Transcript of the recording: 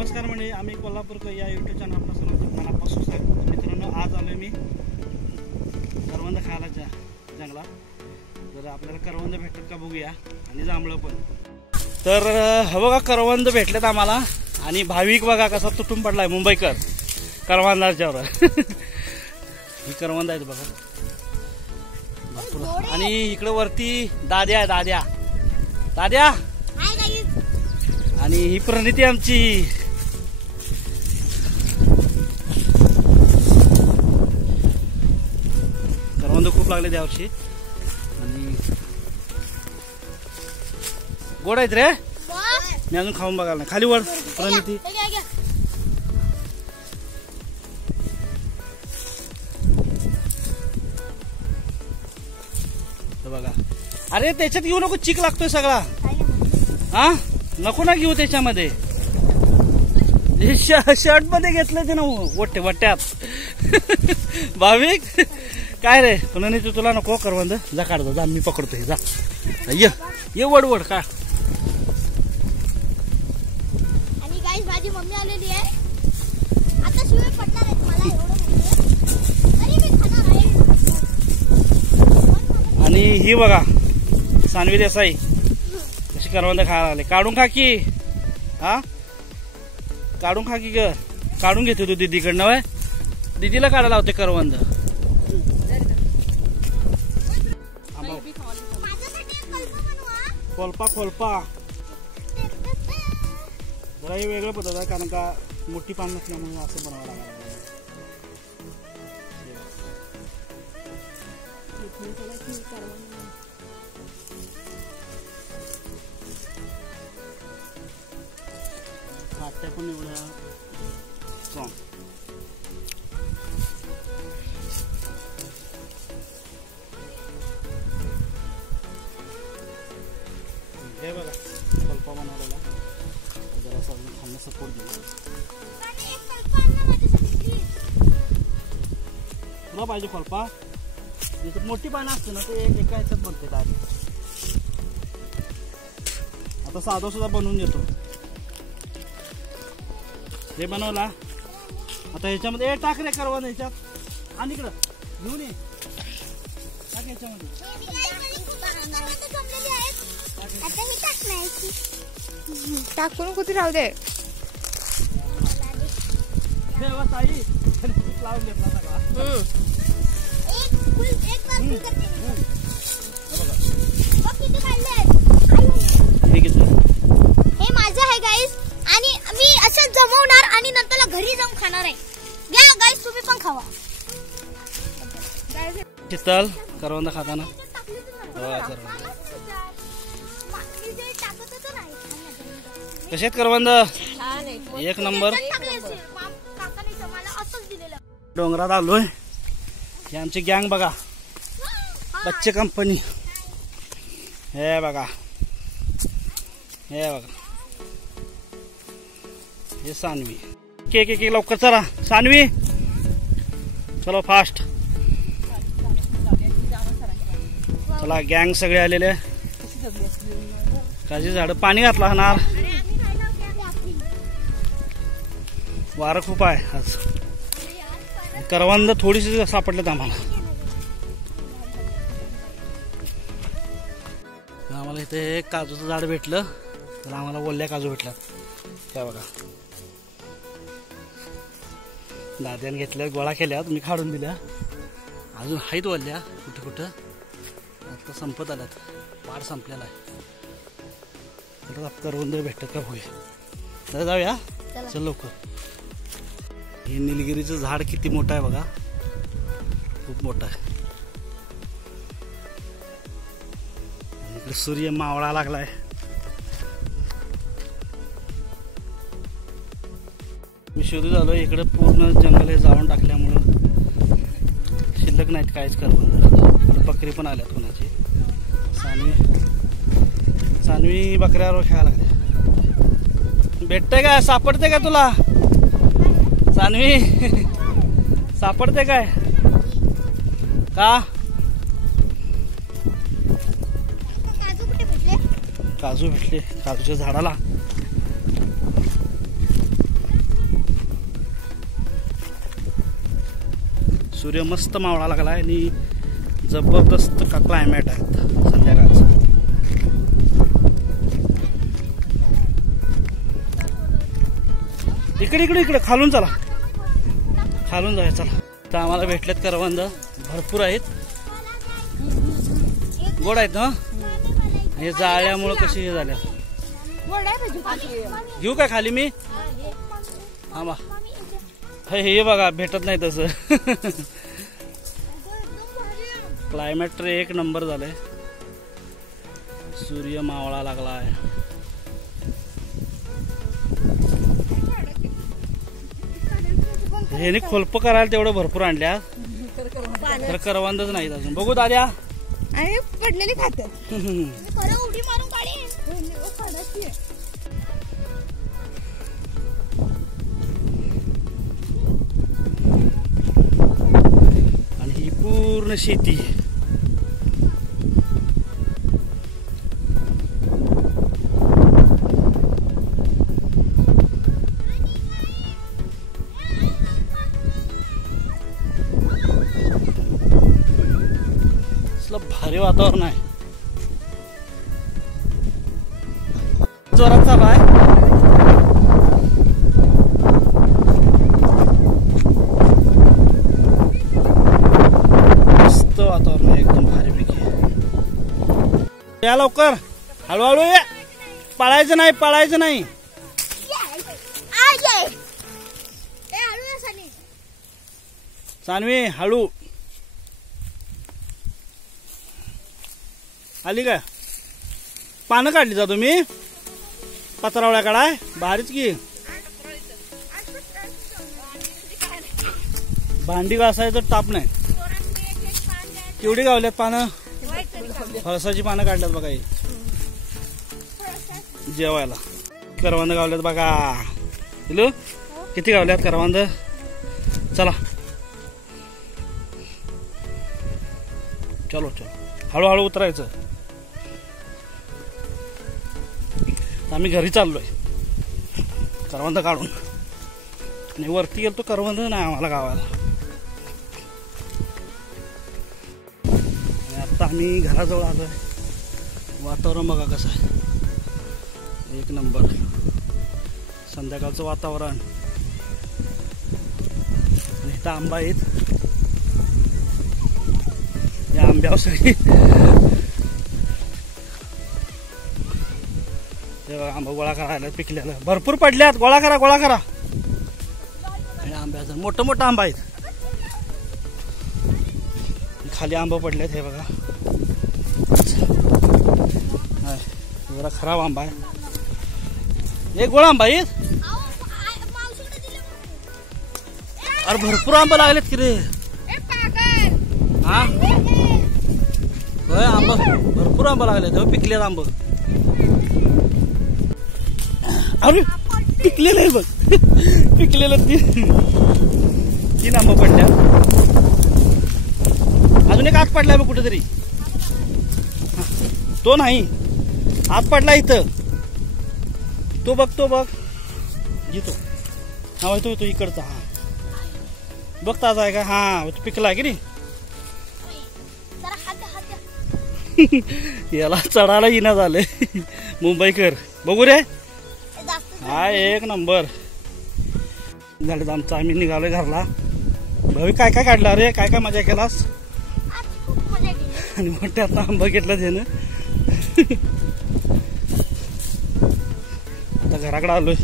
नमस्कार म्हणजे आम्ही कोल्हापूरकर या यूट्यूब चॅनल आपलं सर्वांचं मनापासून स्वागत. मित्रांनो, आज आलोय मी करवंद खायला जंगलात. तर आपल्याला करवंद भेटतात का बघूया आणि जांभळं पण. तर बघा करवंद भेटलेत आम्हाला आणि भाविक बघा कसा तुटून पडलाय मुंबईकर करवंदाच्यावर. ही करवंद आहेत बघा. आणि इकडे वरती दाद्या दाद्या दाद्या आणि ही प्रणिती आमची. करवंद खूप लागले त्यावर्षी आणि गोड आहेत रे. मी अजून खाऊन बघायला नाही. खाली वर प्रणिती. बघा अरे त्याच्यात घेऊ नको, चिक लागतोय सगळा. हा नको ना घेऊ त्याच्यामध्ये. शर्ट मध्ये घेतलं ते ना वट्ट्यात. भाविक काय रे प्रणिती, तुला नको करवंद? जा काढ जा, मी पकडतोय. जा ये वड का. आणि गाईस माझी मम्मी आलेली आहे. आता शिवाय पडणार आहे मला एवढं माहिती. तरी मी खाणार आहे. आणि ही बघा सानवी देसाई कशी करवंद खायला लागले. काढून खा की. हा काढून खा की ग. काढून घेते तू दीदीकडनं. वय दीदीला काढायला होते करवंद. खोलपा खोलपा जरा हे वेगळं पद्धत आहे, कारण का मोठी पान नसल्यामुळे असं बनवावं लागणार. हात्या पण एवढ्या स्ट्रॉंग. हे बघा खोलपा बनवलेला. जरा खाल्लं सपोर्ट दिला. तुला पाहिजे खोलपा? जिथे मोठी पानं असते ना ते एका ह्याच्यात बनते डायरेक्ट. आता साधा सुद्धा बनवून देतो. हे बनवला. आता ह्याच्यामध्ये टाक रे करवंद ह्याच्यात. आणि इकडं घेऊन ये. टाक ह्याच्यामध्ये. टाकून कुठे राहू दे. लावून घेतला सगळा. हे माझं आहे गाईस आणि मी असं जमवणार आणि नंतर घरी जाऊन खाणार आहे. घ्या गाईस, तुम्ही पण खावा. शीतल करवंद खाताना कसे आहेत करवंद? एक नंबर. डोंगरात आलोय. ही आमची गँग बघा, बच्चे कंपनी. हे बघा हे बघा हे सानवी. केक लवकर चला सानवी, चलो फास्ट. चला गँग सगळे आलेले. काजी झाड पाणी घातला होणार. वारं खूप आहे आज. करवंद थोडीशी सापडलेत आम्हाला. आम्हाला इथे एक काजूचं झाड भेटलं, तर आम्हाला ओल्या काजू भेटला. त्या बघा दाद्याने घेतल्या, गोळा केल्या, मी काढून दिल्या. अजून आहेत ओल्या कुठं कुठं. आता संपत आल्यात, पाड संपलेला आहे. करवंद भेटत का होय. तर जाऊया चल लवकर. हे निलगिरीचं झाड किती मोठं आहे बघा, खूप मोठं आहे. इकडे सूर्य मावळा लागलाय. मी शोधू झालो. इकडे पूर्ण जंगल हे जाळून टाकल्यामुळं शिल्लक नाहीत काहीच करवंद. बकरी पण आल्यात कोणाची. सानवी बकऱ्यावर खेळायला लागले. भेटतंय का? सापडते का तुला सानवी? सापडते काय का? काजू भेटले काजूच्या झाडाला. सूर्य मस्त मावळा लागला आहे आणि जबरदस्त क्लायमेट आहे संध्याकाळचं. इकडे इकडे इकडे खालून चला, खालून जाऊया चला. तर आम्हाला भेटलेत करवंद, भरपूर आहेत, गोड आहेत ना. हे जाळ्यामुळं कशी हे झाल्या. घेऊ काय खाली मी? आम्हा हे बघा भेटत नाही तसं. क्लायमेट तर एक नंबर झालंय. सूर्य मावळा लागला आहे. हे खोलप करायला तेवढं भरपूर आणल्या, तर करवंदच नाहीत अजून. बघू दाद्या पडलेली खात उडी मारून काढे. आणि ही पूर्ण शेती. भारी वातावरण आहे. जोरात चालू आहे. मस्त वातावरण आहे एकदम भारीपैकी. या लवकर, हळूहळू ये. पळायचं नाही, पळायचं नाही. सानवी हळू. आली का? पानं काढली जा तुम्ही? पत्रावळ्या काढाय भारीच की. भांडी घासायचं ताप नाही. केवढी गावल्यात पानं? फळसाची पानं काढल्यात बघा. जेवायला करवंद गावल्यात बघा. हॅलो, किती गावल्यात करवंद? चला चलो चलो, हळूहळू उतरायचं. आम्ही घरी चाललोय करवंद काढून. आणि वरती गेलो करवंद नाही आम्हाला गावाला. आणि आता आम्ही घराजवळ आलोय. वातावरण बघा कसं आहे, एक नंबर. संध्याकाळचं वातावरण. आणि इथं आंबा आहेत. या आंब्यावर सगळी आंबा गोळा करायला पिकलेला भरपूर पडल्यात. गोळा करा, गोळा करा. आंब्याचा मोठं मोठं आंबा आहेत. खाली आंबा पडलेत हे बघा. जरा खराब आंबा आहे. एक गोळा आंबा आहेत. अरे भरपूर आंबा लागलेत की रे. हा होय, आंबा भरपूर आंबा लागलेत. पिकलेत आंबा. अरे पिकलेलं आहे बघ. पिकलेलं तीन आंबा पडल्या. अजून एक आत पडलाय बघ कुठेतरी. तो नाही, आत पडला इथं. तो बघ, तो बघ. घेतो. हा तो तो इकडचा. हा बघ, ताजा आहे का? हा तो पिकला की नाही. याला चढायला येणं झालंय. मुंबईकर बघू रे. हा एक नंबर झालं आमचं. आम्ही निघालोय घरला. भावी काय काय काढला रे? काय काय मजा केलास? आणि मोठ्यात आंबा घेतला त्यानं. आता घराकडे आलोय.